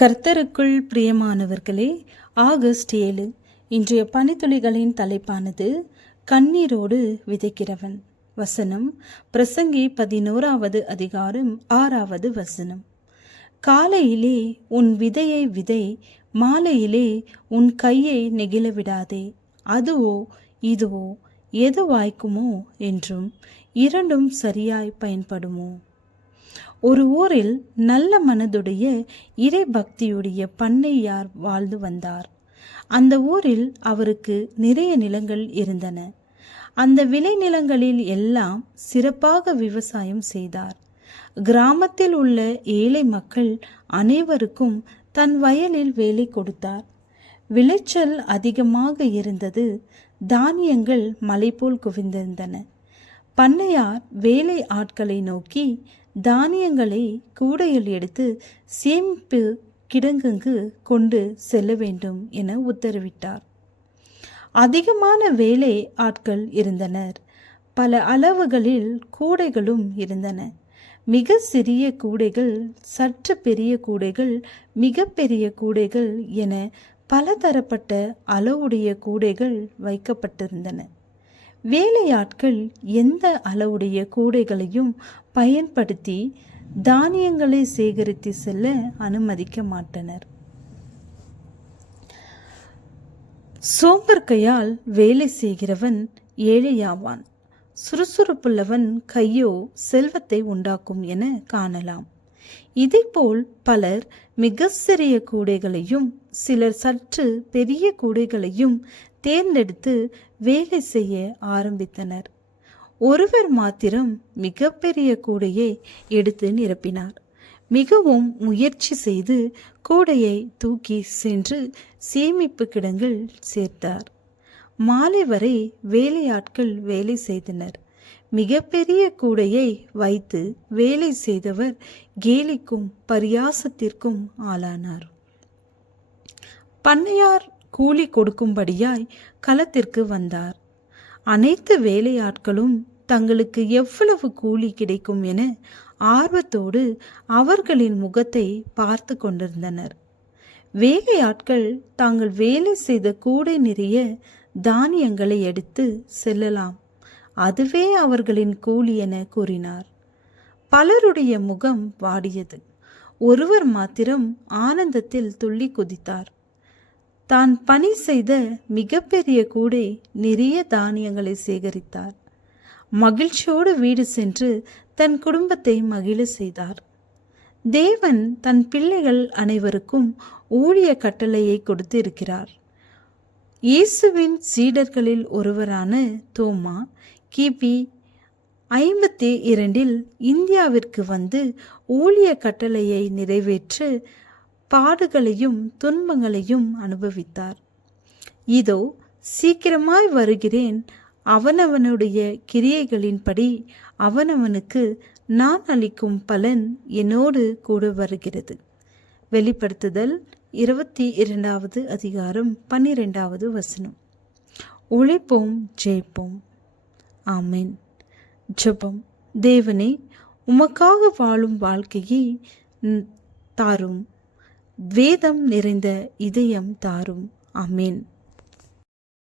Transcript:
கர்த்தருக்குள் பிரியமானவர்களே, ஆகஸ்ட் 7 இன்றைய பனித்துளிகளின் தலைப்பானது கண்ணீரோடு விதைக்கிறவன். வசனம் பிரசங்கி 11வது அதிகாரம் 6வது வசனம். காலையிலே உன் விதையை விதை, மாலையிலே உன் கையை நெகிழ விடாதே. அதுவோ இதுவோ எது வாய்க்குமோ என்றும் இரண்டும் சரியாய் பயன்படுமோ. ஒரு ஊரில் நல்ல மனதுடைய இறை பக்தியுடைய பண்ணையார் வாழ்ந்து வந்தார். அந்த ஊரில் அவருக்கு நிறைய நிலங்கள் இருந்தன. அந்த விளைநிலங்களில் எல்லாம் சிறப்பாக விவசாயம் செய்தார். கிராமத்தில் உள்ள ஏழை மக்கள் அனைவருக்கும் தன் வயலில் வேலை கொடுத்தார். விளைச்சல் அதிகமாக இருந்தது. தானியங்கள் மலை போல் குவிந்திருந்தன. பண்ணையார் வேலை ஆட்களை நோக்கி தானியங்களை கூடையில் எடுத்து சேமிப்பு கிடங்குக்கு கொண்டு செல்ல வேண்டும் என உத்தரவிட்டார். அதிகமான வேலை ஆட்கள் இருந்தனர். பல அளவுகளில் கூடைகளும் இருந்தன. மிக சிறிய கூடைகள், சற்று பெரிய கூடைகள், மிக பெரிய கூடைகள் என பலதரப்பட்ட அளவுடைய கூடைகள் வைக்கப்பட்டிருந்தன. வேலையாட்கள் எந்த அளவுடைய கூடைகளையும் பயன்படுத்தி தானியங்களை சேகரித்து செல்ல அனுமதிக்க மாட்டனர். சோம்பற்கையால் வேலை செய்கிறவன் ஏழையாவான். சுறுசுறுப்புள்ளவன் கையோ செல்வத்தை உண்டாக்கும் என காணலாம். இதேபோல் பலர் மிக சிறிய கூடைகளையும் சிலர் சற்று பெரிய கூடைகளையும் தேர்ந்தெடுத்து வேலை செய்ய ஆரம்பித்தனர். ஒருவர் மாத்திரம் மிக பெரிய கூடையை எடுத்து நிரப்பினார். மிகவும் முயற்சி செய்து கூடையை தூக்கி சென்று சேமிப்பு கிடங்கில் சேர்த்தார். மாலை வரை வேலையாட்கள் வேலை செய்தனர். மிக பெரிய கூடையை வைத்து வேலை செய்தவர் கேலிக்கும் பரியாசத்திற்கும் ஆளானார். பண்ணையார் கூலி கொடுக்கும்படியாய் களத்திற்கு வந்தார். அனைத்து வேலையாட்களும் தங்களுக்கு எவ்வளவு கூலி கிடைக்கும் என ஆர்வத்தோடு அவர்களின் முகத்தை பார்த்து கொண்டிருந்தனர். வேலையாட்கள் தாங்கள் வேலை செய்த கூடை நிறைய தானியங்களை எடுத்து செல்லலாம், அதுவே அவர்களின் கூலி என கூறினார். பலருடைய முகம் வாடியது. ஒருவர் மாத்திரம் ஆனந்தத்தில் துள்ளி குதித்தார். தான் பணி செய்த மிகப்பெரிய கூடை நிறைய தானியங்களை சேகரித்தார். மகிழ்ச்சியோடு வீடு சென்று தன் குடும்பத்தை மகிழ செய்தார். தேவன் தன் பிள்ளைகள் அனைவருக்கும் ஊழிய கட்டளையை கொடுத்து இருக்கிறார். இயேசுவின் சீடர்களில் ஒருவரான தோமா கிபி 52 இந்தியாவிற்கு வந்து ஊழிய கட்டளையை நிறைவேற்ற பாடுகளையும் துன்பங்களையும் அனுபவித்தார். இதோ சீக்கிரமாய் வருகிறேன், அவனவனுடைய கிரியைகளின்படி அவனவனுக்கு நான் அளிக்கும் பலன் என்னோடு கூட வருகிறது. வெளிப்படுத்துதல் 22வது அதிகாரம் 12வது வசனம். உழைப்போம், ஜெயிப்போம். ஆமென். ஜெபம். தேவனே, உமக்காக வாழும் வாழ்க்கையை தாரும். வேதம் நிறைந்த இதயம் தாரும். ஆமென்.